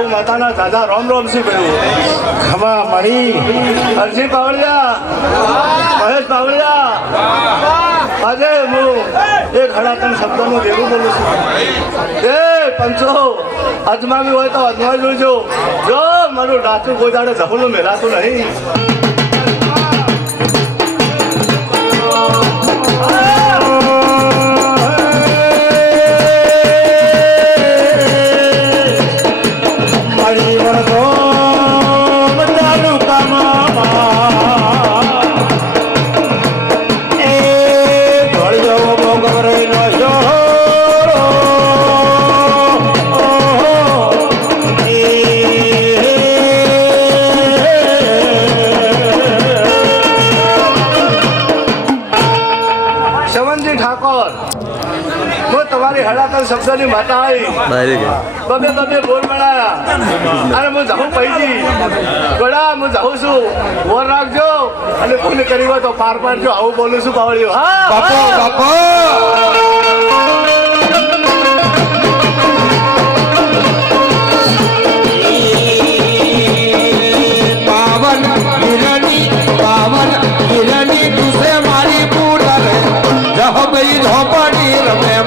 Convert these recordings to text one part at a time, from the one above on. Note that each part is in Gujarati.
ગૌ માતાના દાદા રામ રામ સિંહ ભાઈ ખમા મારી અરજી પાવળિયા મહેશ પાવળિયા આજે હું એક હડાતન શબ્દનું દેવું બોલું છું એ પંચો અજમાવી હોય તો અજમાવી જોજો જો મારું ડાચું કોઈ દાડે જહુલું મેલાતું નહીં શબ્દની માતા આવી બબે બબે બોલ બનાયા અને હું જાઉં પૈજી ગોળા હું જાઉં છું બોલ રાખજો અને ભૂલ કરી હોય તો પાર પાડજો આવું બોલું છું પાવળીઓ હા ઝોપડી રમે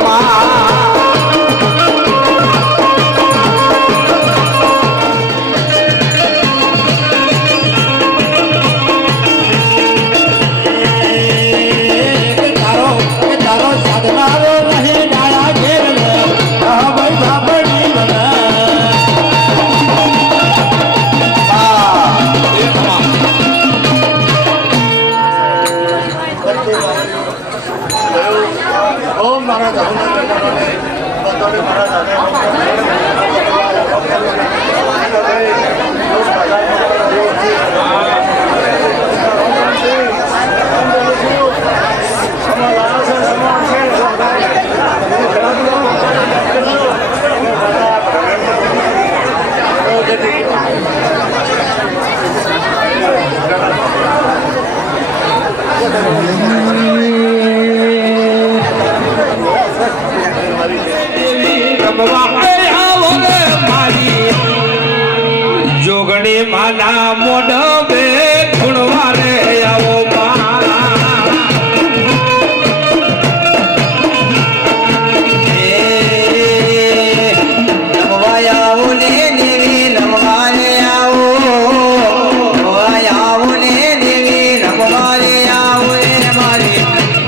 જોગણી માના મોઢે ખૂણવારે આવો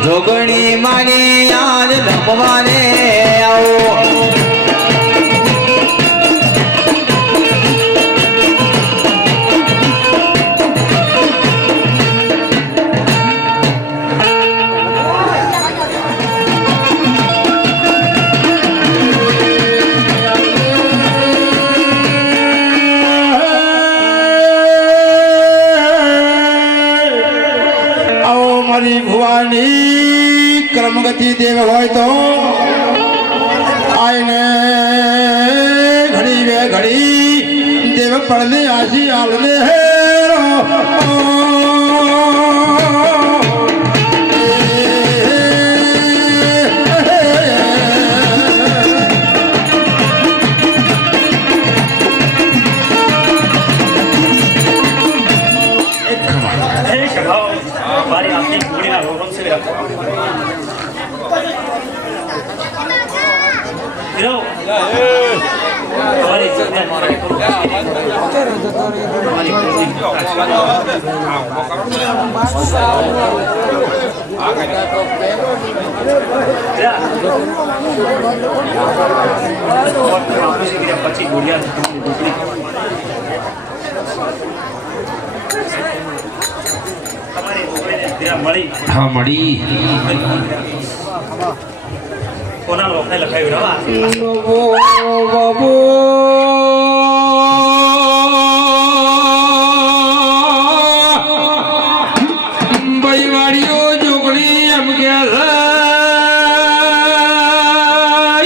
જોગણી માને યાદ નમવાને આવો ભુવાની ક્રમગતિ દેવ હોય તો આઈને ઘડી વે ઘડી દેવ પડને આજી આલને હેરો હા મળી કોના લોખે લખાયું બાબુ ભાઈવાડીઓ જોગણી એમ કે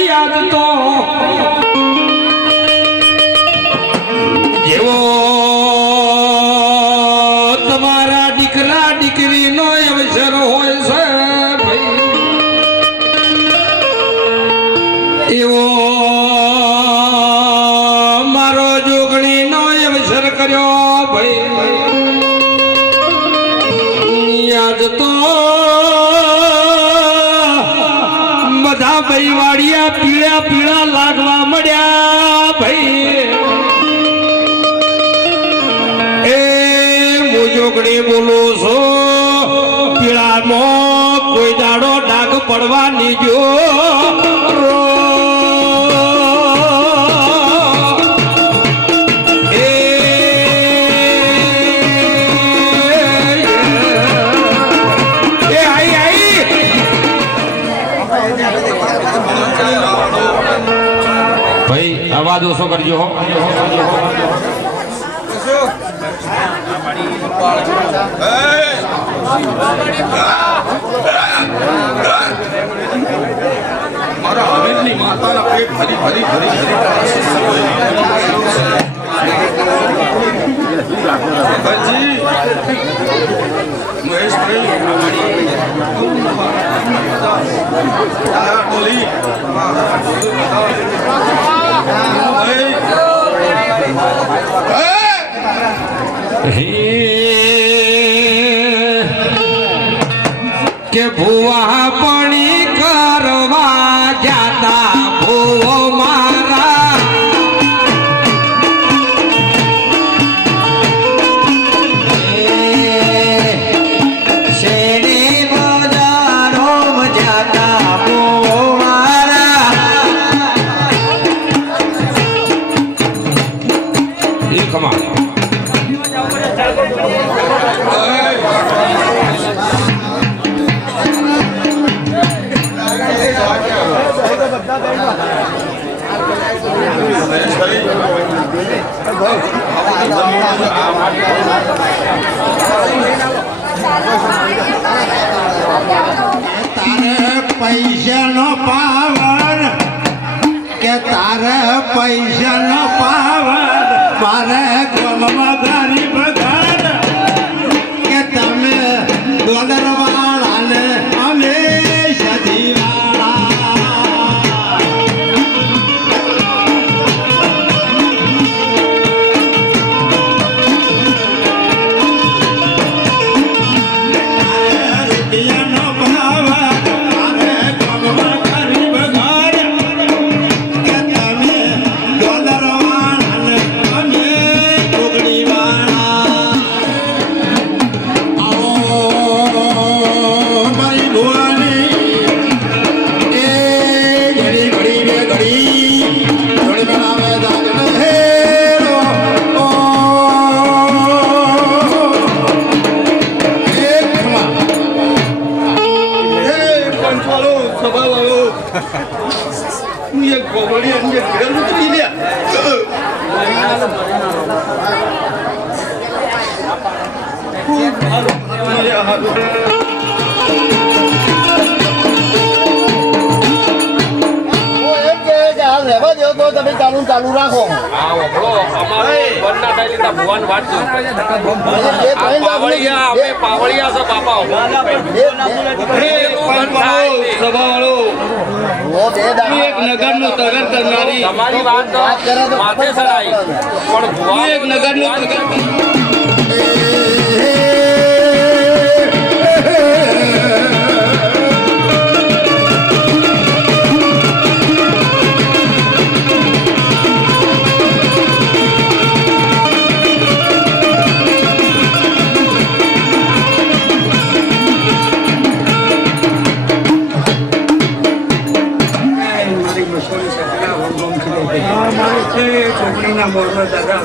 યાદ તો જેવો તમારા દીકરા દીકરીનો અવસર હોય છે એવો કર્યો ભાઈ યાદ તો બધા ભાઈ વાડિયા પીળા પીળા લાગવા મળ્યા ભાઈ એ મોજોગડી બોલો છો પીળામાં કોઈ દાડો ડાઘ પડવાની જો ભાઈ અવાજ ઓછો કરજો હો મારા હવેલની માતાના પેટ ભરી ભરી ભરી ભરી મહેશભાઈ કે ભુવા પણી કરવા જાતા ભુવો મારા શેરી બજારો જાતા ભુવો મારા એ કમા તારે પૈસાનો પાવર કે તારે પૈસાનો પાવર મારે ગમમાં ગરીબ ઘર કે તમે ડોલર વાળાને અમે સદી ચાલુ રાખો પાવળિયા છે બાપા એક નગરનું તગર કરનારી તમારી વાત માથે ચડાઈ પણ એક નગરનું તગર ચોકડીના મોરનો દાદા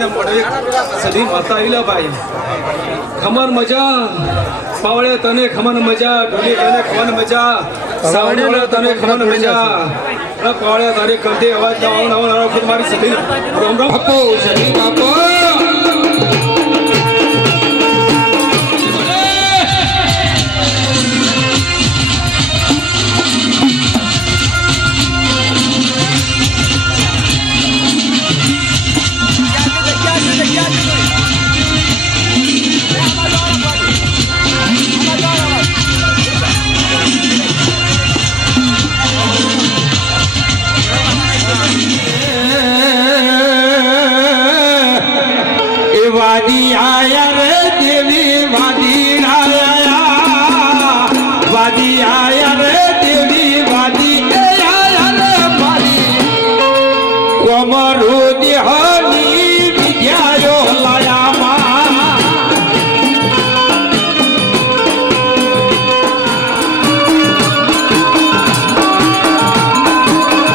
ને મોઢે સધી માતા આવીલા ભાઈ ખમર મજા પાવળે તને ખમન મજા ઢોલી તને ખમન મજા સાવડે તને ખમન મજા પાવળે તારે કંઠે અવાજ નવો ખુદ મારી સધી રોમ રોમ બાપુ સધી બાપુ વાદી આયા રે દેવી વાદી આયા વાદી આયા રે દેવી વાદી આયા રે મારી કોમરો દેહની વિદ્યાયો લાયામાં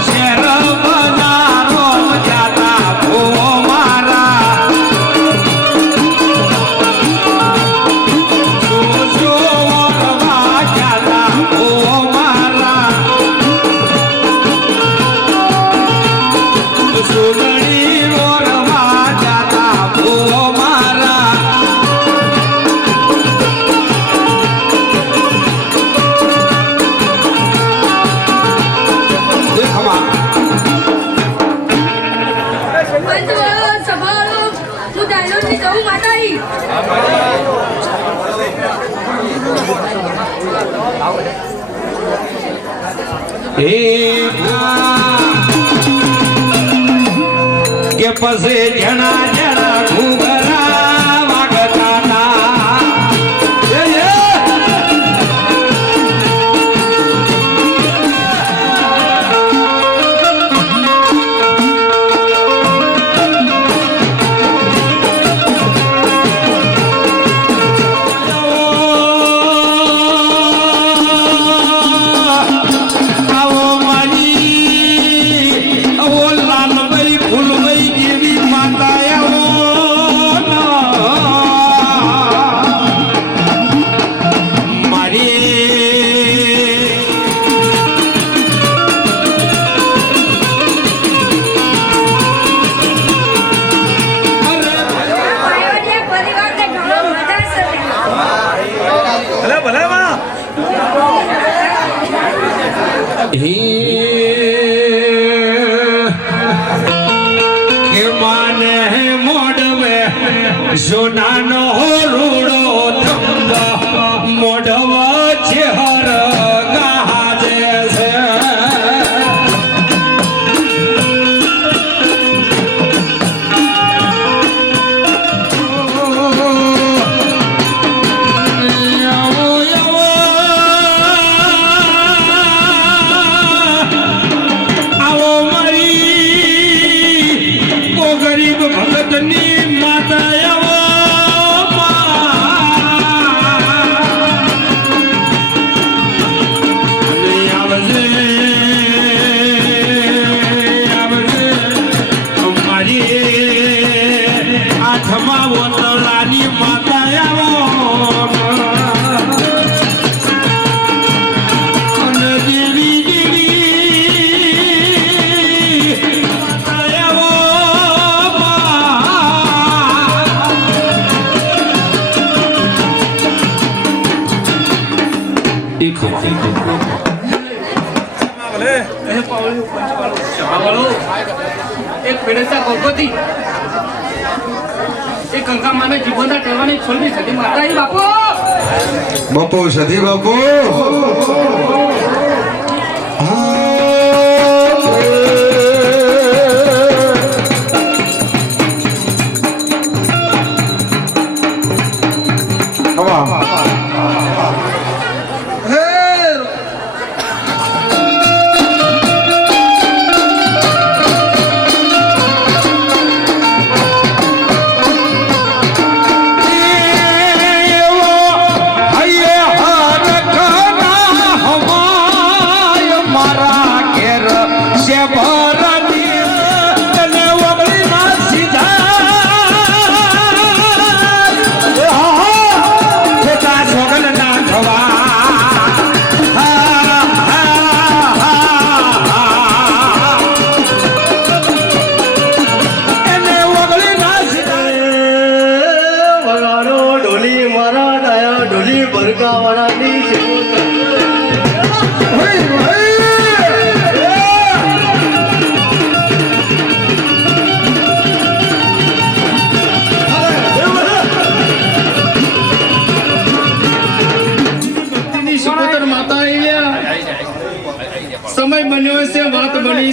શેર બનારો જાતા ભો મારા કે પછી જણા જણા ઘૂઘરા વાગતા ના કે માને મોડવે સોનાનો રૂડો થંભા મોઢવા ચહેર ગાજે છે એક પેડેસા ભગવતી એક કંકા માને જીવનના ટેવાની છોલની સદી માતા આવી બાપુ બાપુ સધી બાપુ હૈયે હર કના હમા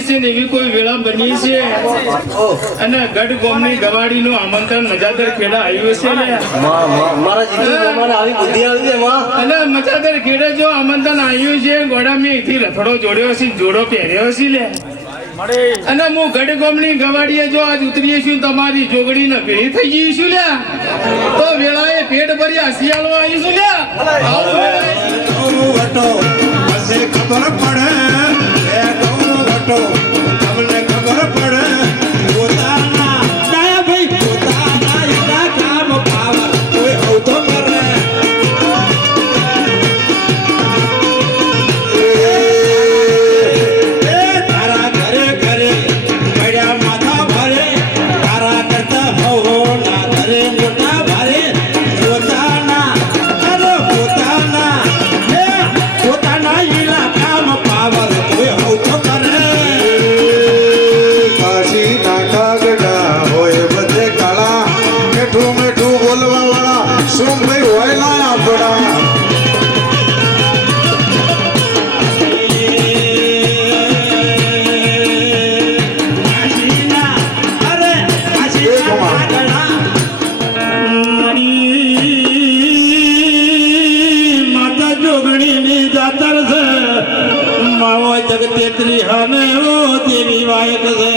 છે ને એવી કોઈ વેળા બની છે અને ગઢ ગોમની ગવાડીનું આમંત્રણ મજાદર ખેડા આવ્યું છે ને મારા જીજુ મને આવી બુદ્ધિ આવી છે માં અને મજાદર ખેડે જો આમંત્રણ આવ્યું છે ગોડા મેં અહીંથી રથડો જોડ્યો છે જોડો પહેર્યો છે લે અને હું ગઢ ગોમની ગવાડીએ જો આજ ઉતરીએ છું તમારી જોગડી ને ભેળી થઈ ગઈ છું લે તો વેળાએ પેટ ભરી હસિયાળો આવીશું લે આવું વેળાએ વટો હશે ખબર પડે એ વટો તમને ખબર પડે પોતાના ડાયા ભાઈ પોતાના એના કામ પાવર કોઈ આવતો કરે તારા ઘરે ઘરે પડ્યા માથા ભરે તારા કરતા ભવોના ઘરે મોટા ભારે પોતાના અરે પોતાના પોતાના ઇલાકામાં પાવર કોઈ આવતો કરે કાશી નાખા ગડા હોય બધે કાળા મીઠું મીઠું બોલવા વાળા શું ભાઈ હોય ના આપણા માતા જોગણીની જાતર છે માવો જગતેત્રી હને ઓ દેવી વાયક છે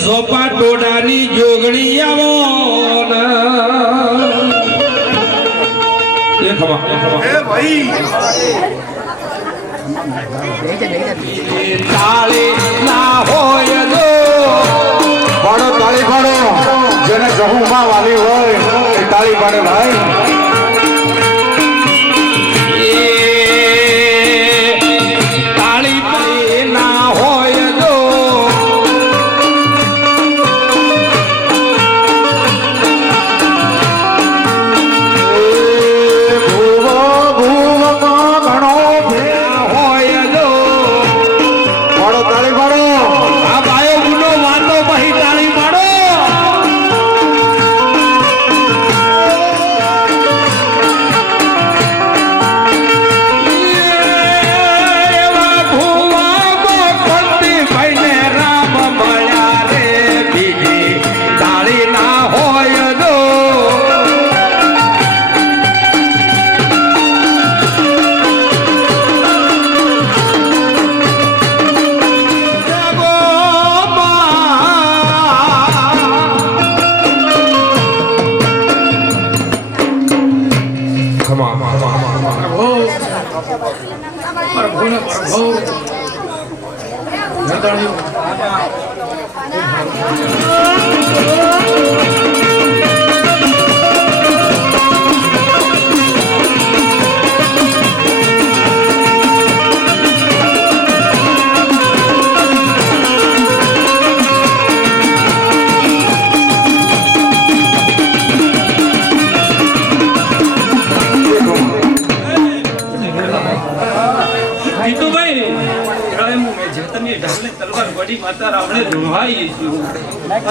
ઝોપા ટોડાની જોગણી આવો તાળી ના હોય તો પાડો તાળી પાડો જેને જહુમાં વાલી હોય એ તાળી પાડે ભાઈ તાળી પાડી ના હોય તો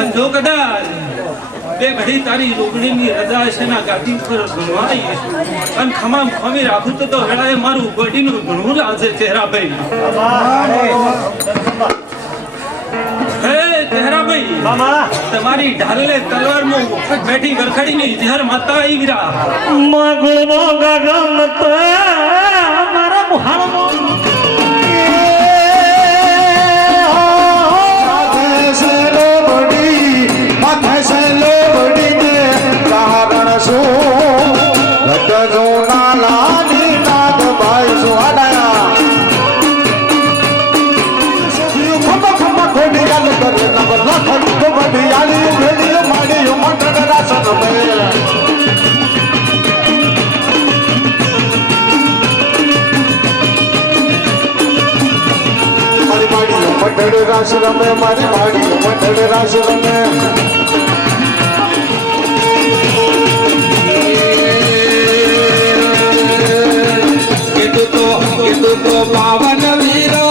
જો કદાચ બે ઘડી તારી રોગણીની રજા છે ના ગાદી ઉપર ગુણવાઈ અને ખમામ ખમી રાખું તો વેળાએ મારું ગોડીનું ઘણું લાગે ચહેરાભાઈ હે ચહેરાભાઈ તમારી ઢાલે તલવારમાં વખત બેઠી ગરખડીની ઇતિહાર માતા આવી ગયા મગનો ગગન તો મારા મુહાળનો રાસ રમે મારી વાડી મઢડે રાસ રમે કીધું તો પાવન વીરો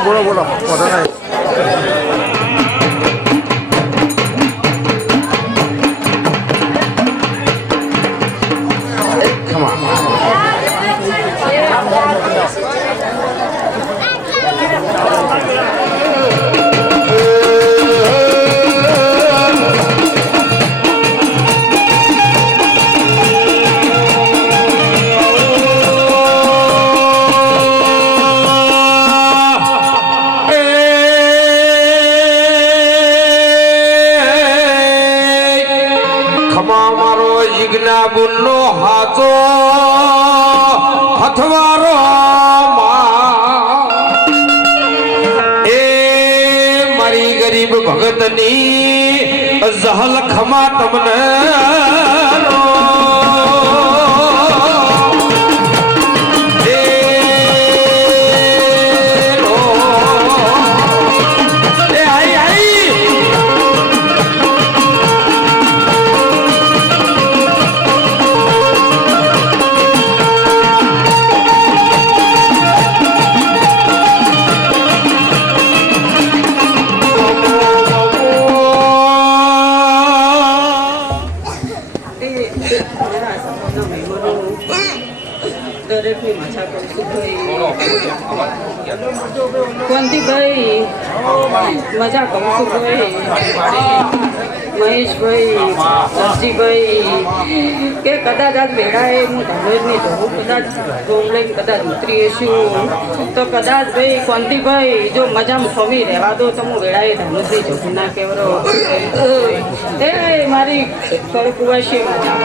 બોલો બોલો વધો નહીં ગુનો હાચો હથવારો એ મારી ગરીબ ભગતની જહલ ખમા તમને કોંતીભાઈ મજા કરું છું ભાઈ મહેશભાઈ અરજીભાઈ કે કદાચ આજ બેડાએ હું ધનુરની જવું કદાચ ગોમલે કદાચ ઉતરી છું તો કદાચ ભાઈ કોંતીભાઈ જો મજામાં સ્વામી રહેવા દો તો હું વેળાએ ધનુરની જવું ના કેવરો એ મારી કળકુવાશી મજા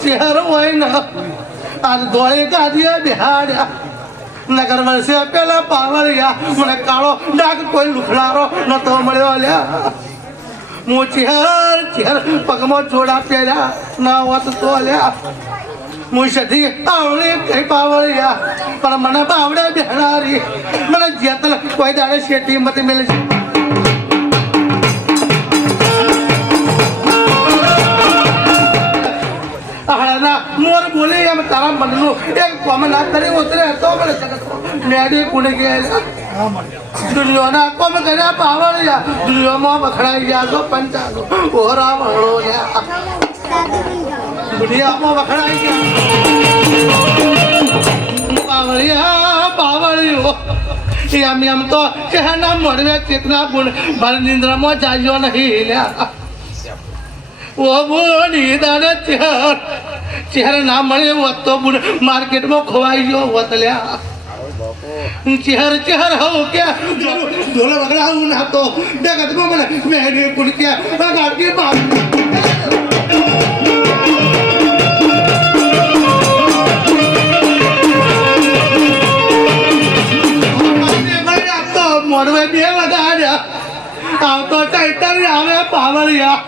ચહેરો હોય ને આજ દોડે કાઢીએ બિહાડ્યા નગર વર્ષે પેલા પાવળિયા મને કાળો ડાક કોઈ લુખડારો નતો મળ્યો લ્યા હું ચહેર પગમાં જોડા પહેર્યા ના હોત તો લ્યા હું સધી આવડી કઈ પાવળિયા પણ મને બાવડે બિહાડી મને જેતલ કોઈ દાડે શેઠી મત મેળે છે મોર બોલે એમ તારા મનનું એક કોમન ના કરી ઉતરે તો મને મેડી કુણે ગયા દુનિયાના કોમ કર્યા પાવળિયા દુનિયામાં વખડાઈ ગયા તો પંચાલો ઓરા વળો દુનિયામાં વખડાઈ ગયા બાવળિયો એમ તો એના મળવે ચેતના ગુણ મારી નિંદ્રામાં જાગ્યો નહીં લ્યા ઓ બોની દાને ચહેર ના મળે હોત તો માર્કેટમાં ખોવાઈ ગયો હોત લ્યા ચહેર હવું કે ઢોલો વગડાવું ના તો બે ગતમાં મને મેને કુડક્યા ગાડી બાપ મોડવે બે વધાર્યા આવતો ચૈતન્ય આવે પાવળિયા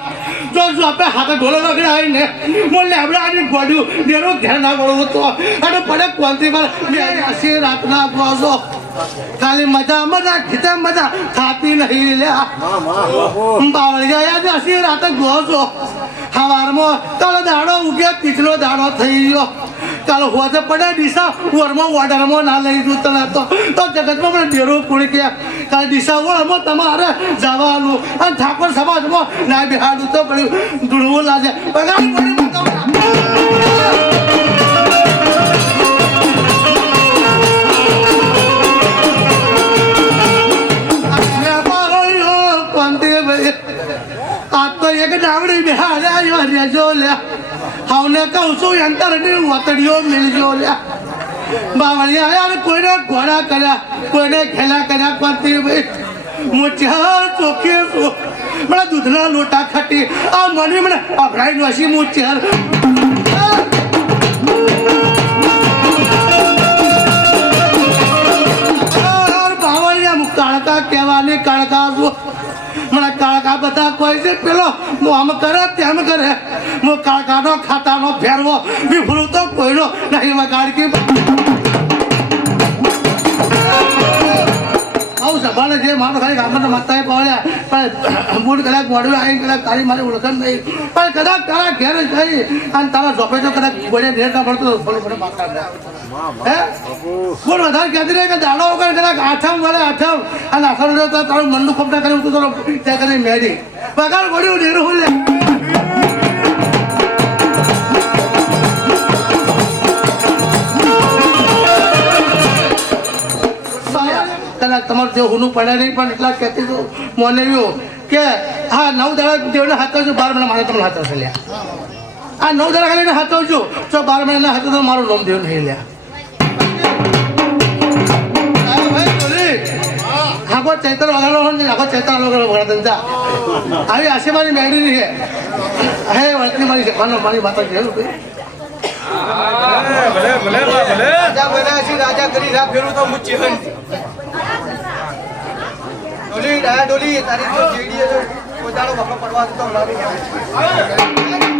જો આપણે હાથે ઢોલો વગડાય ને હું લેબડાની ગોડ્યું ડેરો ઘેર ના ગળવું તો અને પડે કોનથી પર બે આશી રાતના ગોસો ખાલી મજા ખીચે મજા થાતી નહીં લ્યા પાવળિયા આશી રાતે ગોસો સવારમાં કાલે દાડો ઉગે પીછલો દાડો થઈ ગયો કાલે હોજે પડે ડીસા વરમાં ઓર્ડરમાં ના લઈ જતું તને તો જગતમાં મને ડેરો કુડી ગયા કાલે ડીસા વરમાં તમારે જવાનું અને ઠાકોર સમાજમાં ના બિહાડું તો પડ્યું દુડવું લાગે પગાર એક ડાવડી બિહાડ્યા રેજો લ્યા હાવને કહું છું અંતરની વતડીઓ મિલજો લ્યા બાવળિયા યાર કોઈને ઘોડા કર્યા કોઈને ખેલા કર્યા કોનથી ભાઈ હું ચાર ચોખી છું મને દૂધના લોટા ખાટી આ મને અભરાઈ નોશી હું ચાર બાવળિયા હું કાળકા કહેવાની કાળકા છું મને કાળકા બધા કોઈ છે પેલો હું આમ કરે તેમ કરે હું કાળકાનો ખાતાનો ફેરવો વિફરું તો કોઈનો નહીં વગાડકી આવું સભાને જે મારો ખાલી ગામના માતાએ પાડ્યા પણ બૂટ કદાચ મોડવે આવી કદાચ તારી મારી ઓળખાણ નહીં પણ કદાચ તારા ઘેર જઈ અને તારા ઝોપે તો કદાચ ગોળે ઢેરતા પડતો મને માતા હે બોલ વધારે કહેતી રહે કે દાડો વગર કદાચ આઠમ વળે આઠમ અને આઠમ તો તારું મનનું ખપટા કર્યું તું તારો ત્યાં કરી મેળી પગાર ગોળ્યું ઢેરું હોય કદાચ તમારું જે હુનું પડે નહીં પણ એટલા કહેતી તો મને એવું કે હા 9 દાડા દેવને હાથો છું 12 મહિના મારે તમને હાથો છે લ્યા આ 9 દાડા ખાલી હાથો છું જો 12 મહિના હાથો તો મારું નામ દેવ નહીં લ્યા આખો ચૈતર વગાડો હોય ને આખો ચૈતર વગાડો જા આવી આશી મારી મેળવી છે હે વળતી મારી શીખવાનો મારી માતા જેવું રાજા કરી રાહ ફેરું તો મુચ્ચી હન ડોલી ડાયા ડોલી તારી તો જેડીએ તો કોદાળો બફા પડવા તો લાવી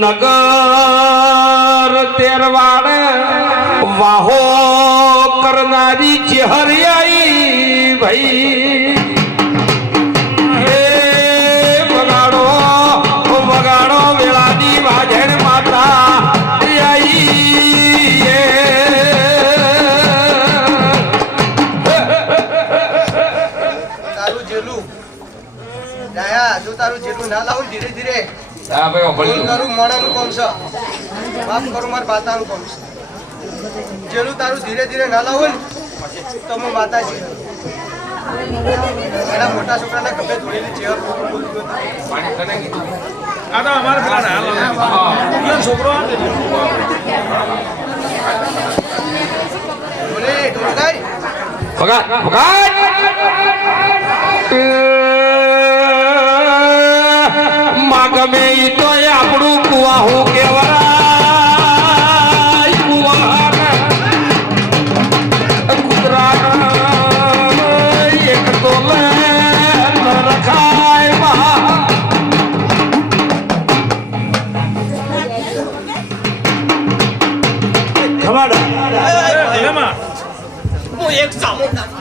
નગર તેરવાડે વાહો કરનારી ચેહરિયાઈ ભાઈ હે વગાડો વગાડો વેળાની વાજણ માતા તારું જેલું ડાયા જો તારું જેલું ના લાવું ધીરે ધીરે હા ભાઈ બોલ કરું મોડાનું કોમ છે માફ કરું માર બાતાનું કોમ છે જેલું તારું ધીરે ધીરે ના લાવું તો હું માતા છે એના મોટા છોકરાના ગમે ધોળેલી ચેર આ તો અમારે પેલા ના છોકરો બોલે ઢોલગાઈ વગાડ વગાડ ગમે ઈ તો આપણું કુવાહું કેવરાય કુવા કુતરા એક તો લે રખાય હું એક સામો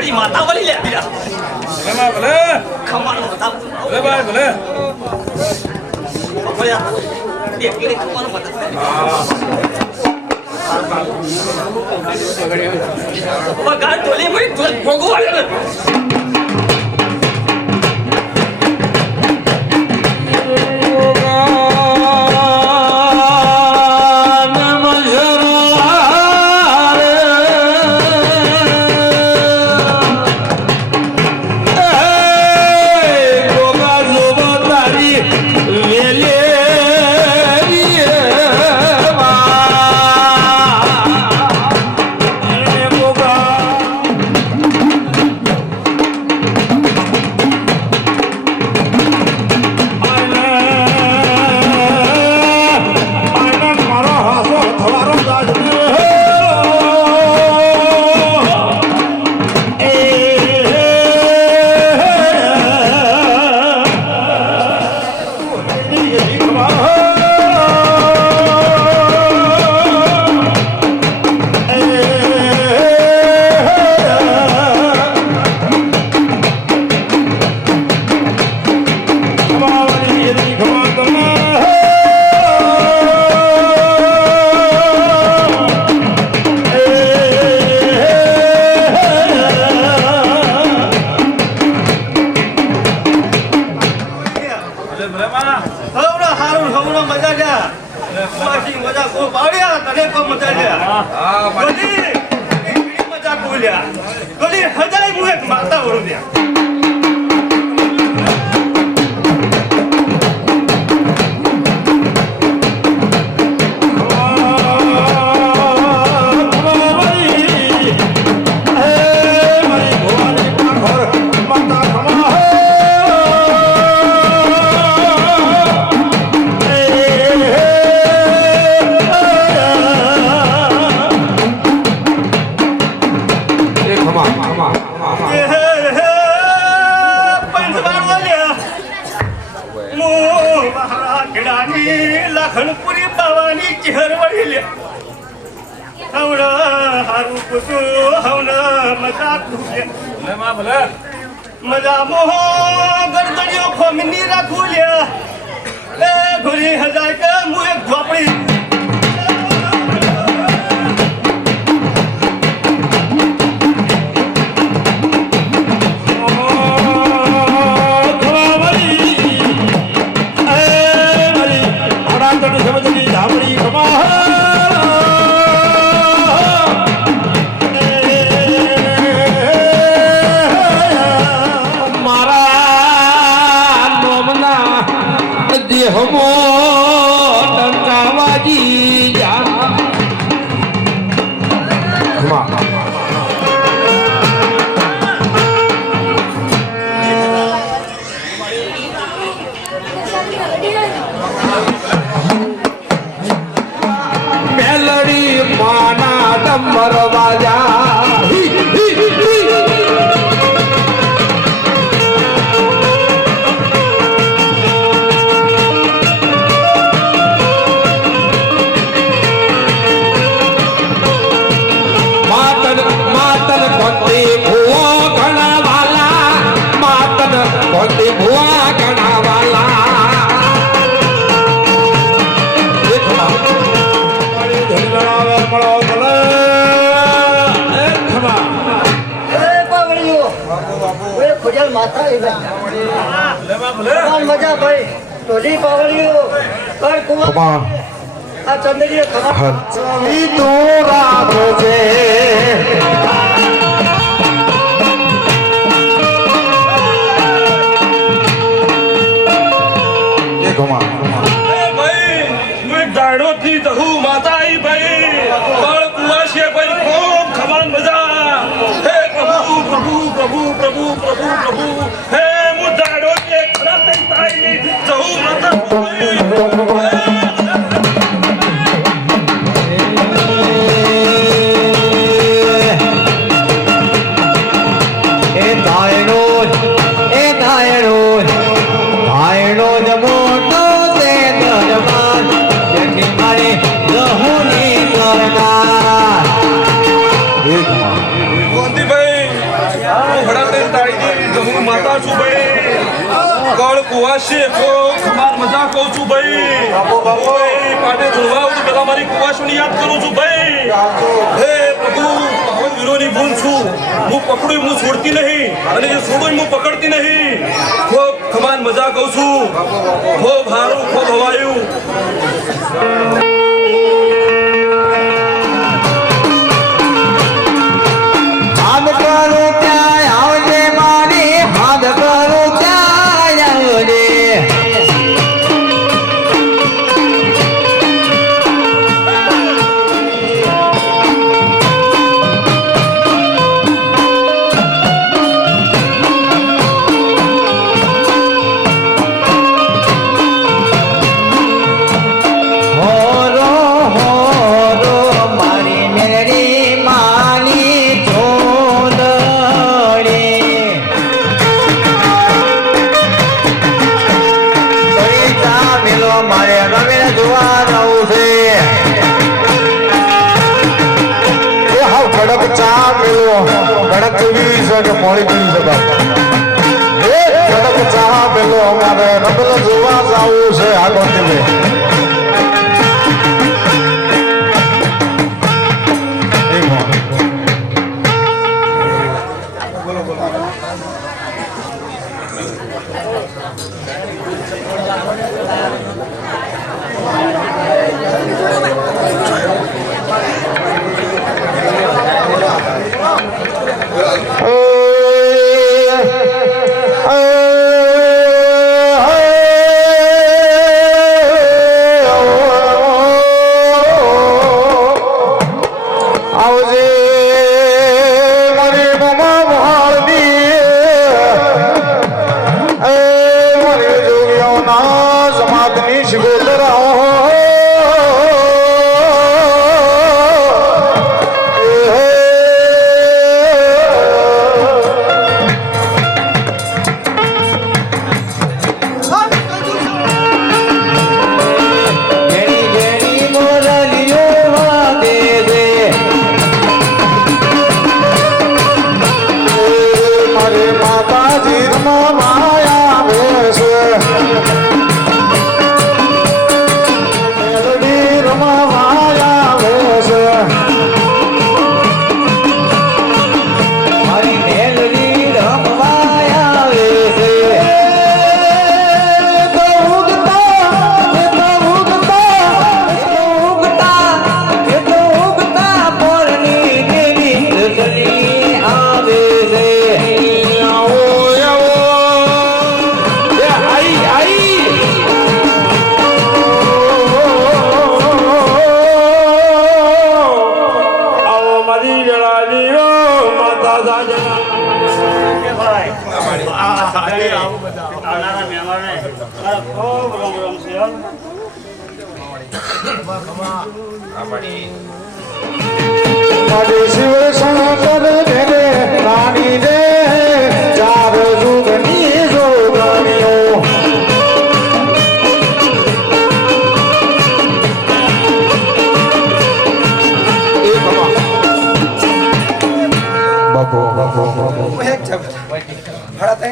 ઘડી માતા વળી લે બીરા ભલે ખમાનો બતાવ ભલે ભાઈ ભલે એકલી ખમાનો બતાવ બગાડ ટોલી ભાઈ ટોલ ભોગવાડે લખનપુરી બાવાની ચહેર વળી લે હવડા હારું પૂછું હવડા મજા લે ભલે મજા મોહો ગરદડીઓ ખોમની રાખું લે એ ઘોડી હજાર કે હું એક ઝોપડી મજા ભાઈ ટોલી પાવડીઓ કર કુવા આ ચંદ્રીય ખબર તો રાખજે પ્રભુ પ્રભુ પ્રભુ પ્રભુ હે મુદાડો કે ખરા તે તાઈ જહુ માતા કળ કુવાશે કો ખમાર મજા કહું છું ભાઈ ભાઈ પાટે જોવા આવું પેલા મારી કુવાશોની યાદ કરું છું ભાઈ હે પ્રભુ હું વિરોની ભૂલ છું હું પકડું હું છોડતી નહીં અને જે છોડું હું પકડતી નહીં ખૂબ ખમાર મજા કહું છું ખૂબ હારું ખૂબ હવાયું મોડી પી શકાય કડક ચા પેલો અમારે રબલ જોવા જવું છે આગળ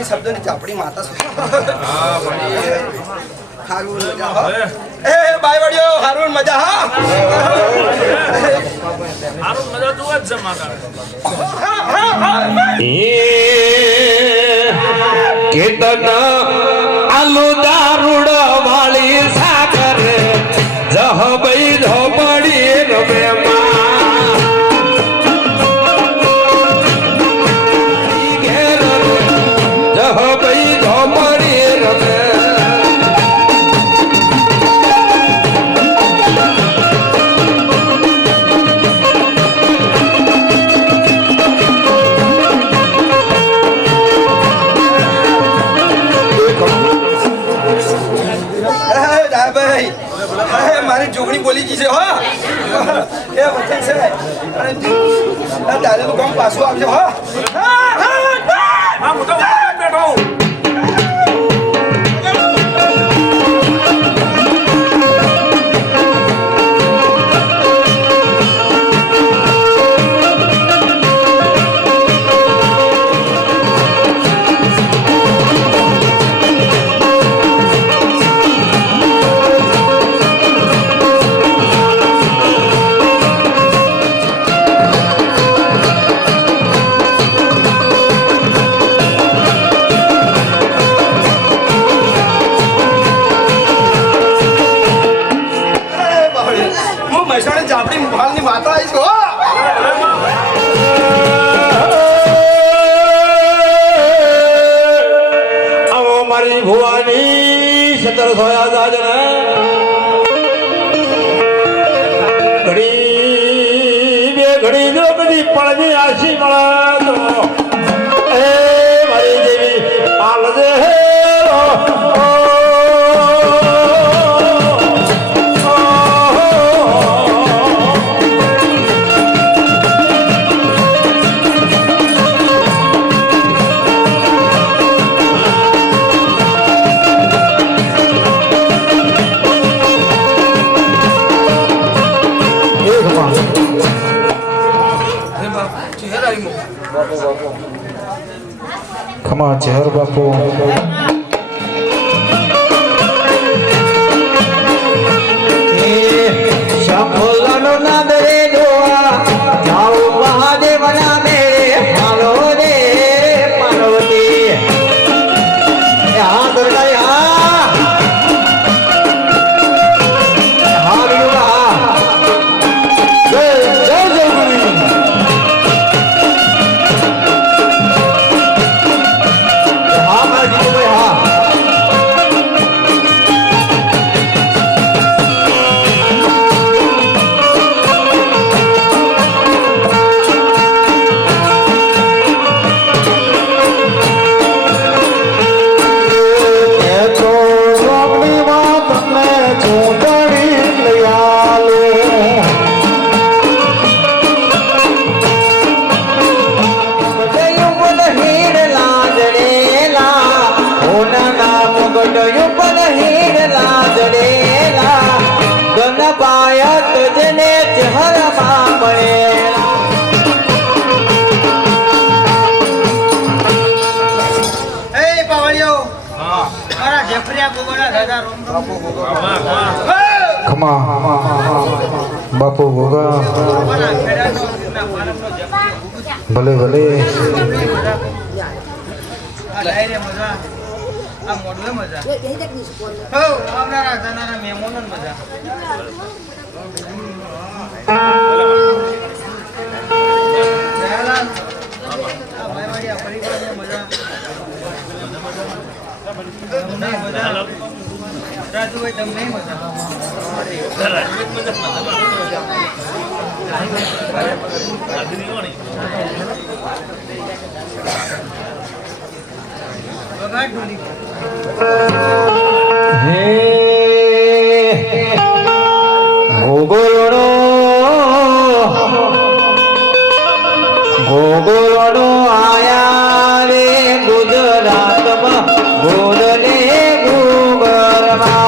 શબ્દોની ચાપડી માતા હારું મજા હો એ બાય વડિયો હારું મજા હા હારું મજા તું જ જમાતા કેતન આલુ દારૂડ વાળી સાગર જહબઈ ધોબડી રમે મારી જોગણી બોલી ગઈ છે હો એ વચન છે અને દાદાનું કામ પાછું આવજો હો હા મોટો બેઠો મારી ભુવાની સતર સોયા જાજને ઘડી બે ઘડી જો કદી પળની આશી મળે તો એ મારી દેવી આલજે ખમા ચહેર બાપુ શંભોલાનો નાદ રે દોવા જાઓ મહાદેવના મેળે હાલો રે પાર્વતી હા દુર્ગા હા વિવાહ જય જય જય ગુરુ હા માજી ભાઈ હા એ તો સ્વામીમાં તમને ચૂંટણી લઈ આલું ગટયુપન હીર લાજડેલા ઓના મુગટયુપન હીર લાજડેલા ગન પાયત જને ચહરમાં મળેલા એ પાવળિયો મારા જેફરિયા ગોગોના દાદા રોમ ખમા બાપુ ગોગા મારા ખેડાનો માનવનો જેફરિયા ભલે ભલે આ ડાયરે મજા આ મોડવે મજા હો આવનારા જનારા મહેમાનો મજા દયાલાલ આ ભાઈવાડિયા પરિવારને મજા તમને મજા રાજુભાઈ તમને મજા વગાડ ઢોલી હે ગોગોળો ગોગોળો આયા રે ગુજરાતમાં ગોદલે ગુગરમાં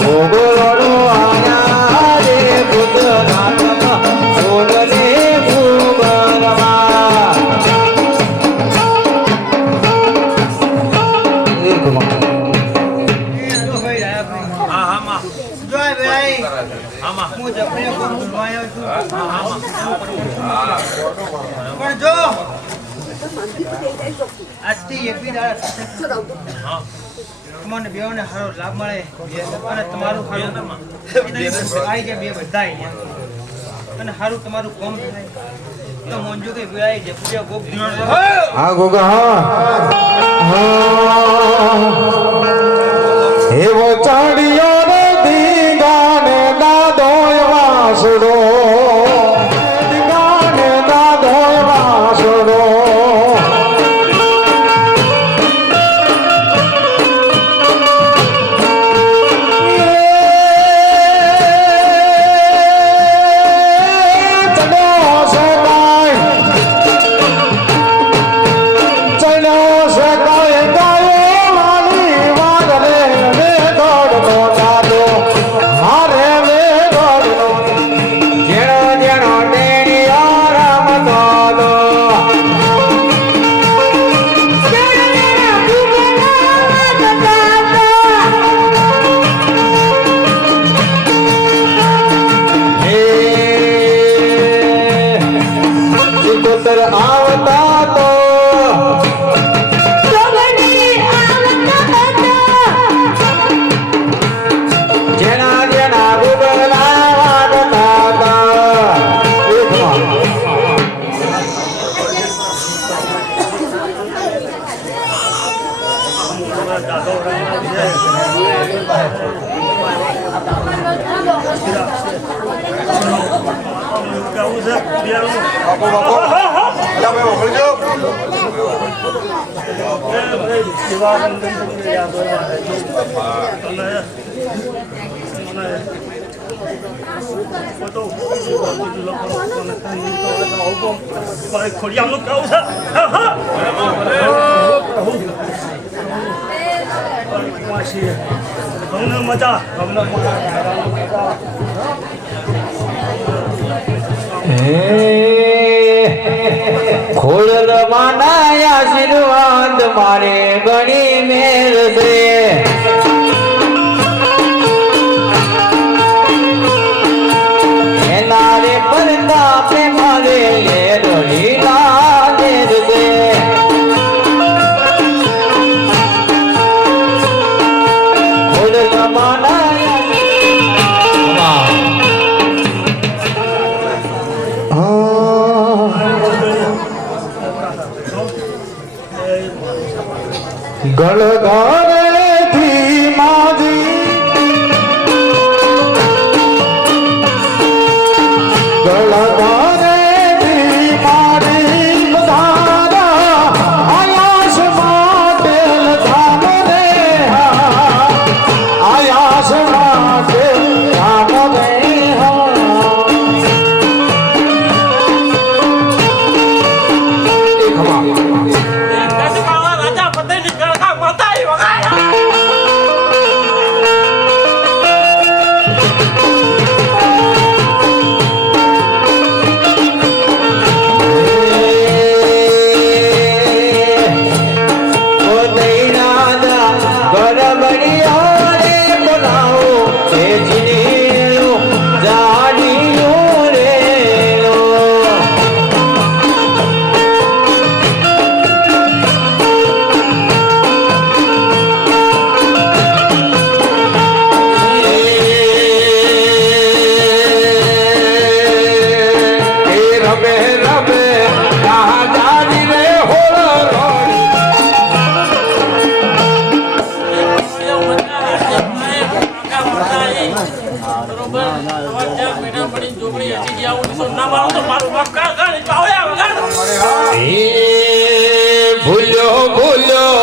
ગોગોળો આયા રે ગુજરાતમાં ગોદલે ગુગરમાં હું જફરિયા કોણ આવ્યો છું પણ જો આજથી એકવી દાડા તમને બેઓને સારો લાભ મળે અને તમારું સારું આવી જાય બે બધા અહીંયા અને સારું તમારું કોમ થાય તો મોંજો કે વેળાએ જફરિયા ગોપ હા ગોગા હા એવો ચાડિયો રે દીગાને દાદોય વાસડો દીગાને દાદોય વાસડો ચડ્યો છે ગાય ગાયો વાલી વાદળે મે દોડ દોડા દો કેવું છે બિયારું? બાપુ બાપુ અલ્યા ભાઈ વખડજો ખોડિયાનું કેવું છે? તમને મજા ખોડલ માના આશીર્વાદ મારે ગણી મેર છે એના રે પરતાપે મારે લીલા દેર છે ખોડલ માના ગળગારેથી માજી ગળગારેથી મારી બધારા આયાસ માટે ધામ રે આયાસ માટે ધામ રે રાજા પતેની ગળગા માતાઈ વગાડ્યા ભૂલ્યો ભૂલ્યો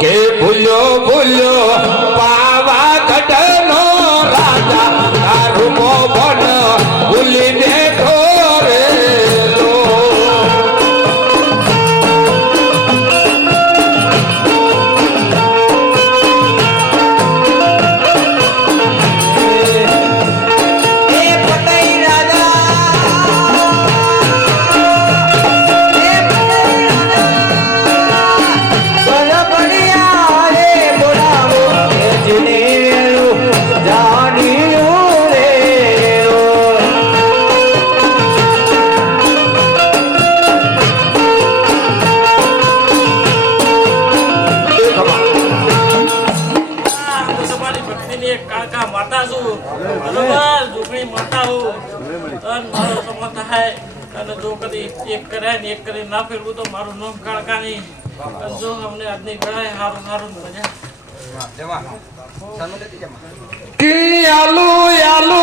કે ભૂલ્યો ભૂલ્યો પાવાગઢનો રાજા તારુમો બન ભૂલી બેઠો રેલો માતા છું બરોબર ઝૂંપડી માતા હું અને મારો સમજ થાય અને જો કદી એક કરે ને એક કરી ના ફેરવું તો મારું નામ કાળકા નહીં અને જો અમને આજની ગળાએ હારું હારું મજા આલુ આલુ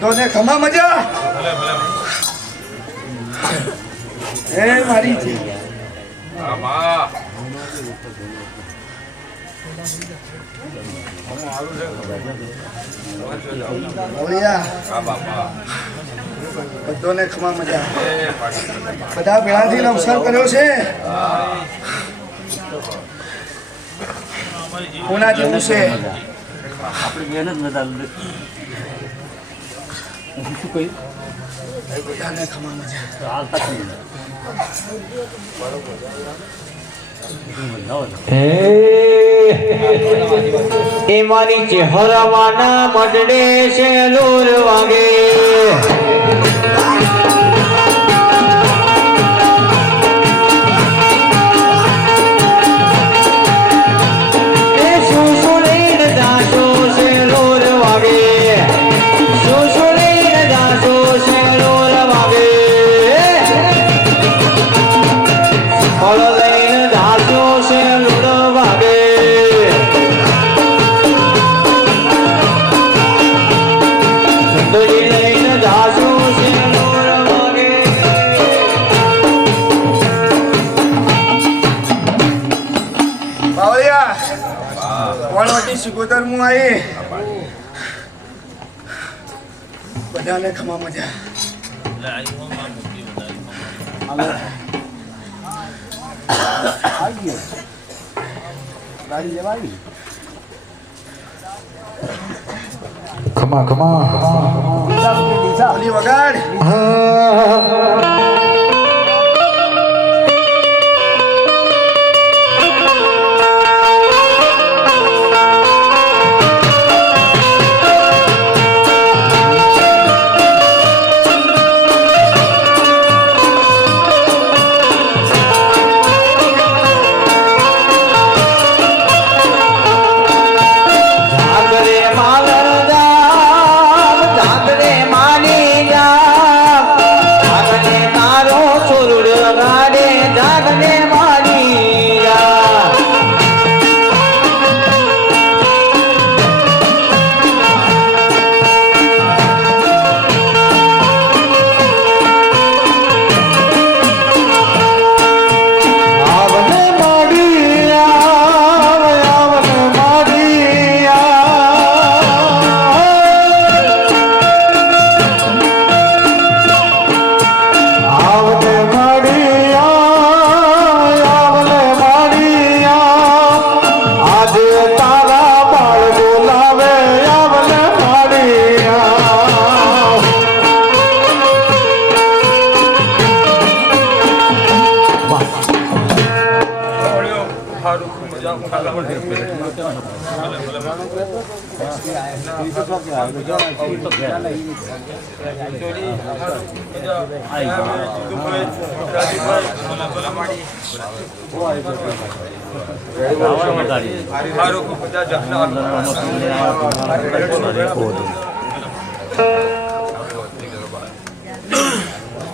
બધાને ખમા મજા એ મારી છે બધાને ખમા મજા બધા ભેળાથી નમસ્કાર કર્યો છે કોના જેવું છે બધાને ખમા મજા એ મારી ચહેરાવાના મડડે છે લોર વાગે એ સુસુલીન દાસો છે લોર વાગે સુસુલીન દાસો છે લોર વાગે ફળ લઈને દાસો છે લોર વાગે સુંદરી લઈને દાસો છે લોર વાગે બાવળિયા કોણ વટી સિકોતર હું આવી બધાને ખમા મજા ખમા ખમા ઓલી વગાડ જાગરે માલર જામ જાગરે માની જામ જાગને તારો છોરુડ ગાડે જાગને માની જામ આવને માડી આવને માડી આવને માડી આવને માડી આજે તારા બાળ બોલાવે આવને માડી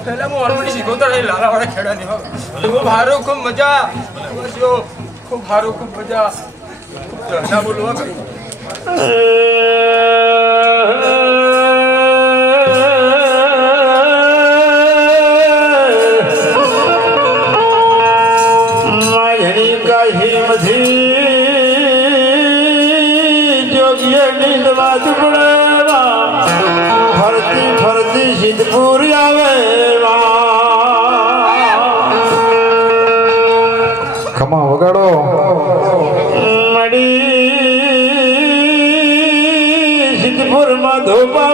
પહેલા હું ઓલરેડી શીખવતો રહી લાલાવાળા ખેડાની ખૂબ હારું ખૂબ મજા બસ જો ખૂબ હારું ખૂબ મજા ના બોલવા મારી કાહીમથી જોગીએ નીંદવા ઝૂંપડેવા ફરતી ફરતી સિદ્ધપુર આવે ખમા વગાડો મળી સિદ્ધપુરમાં ધોપા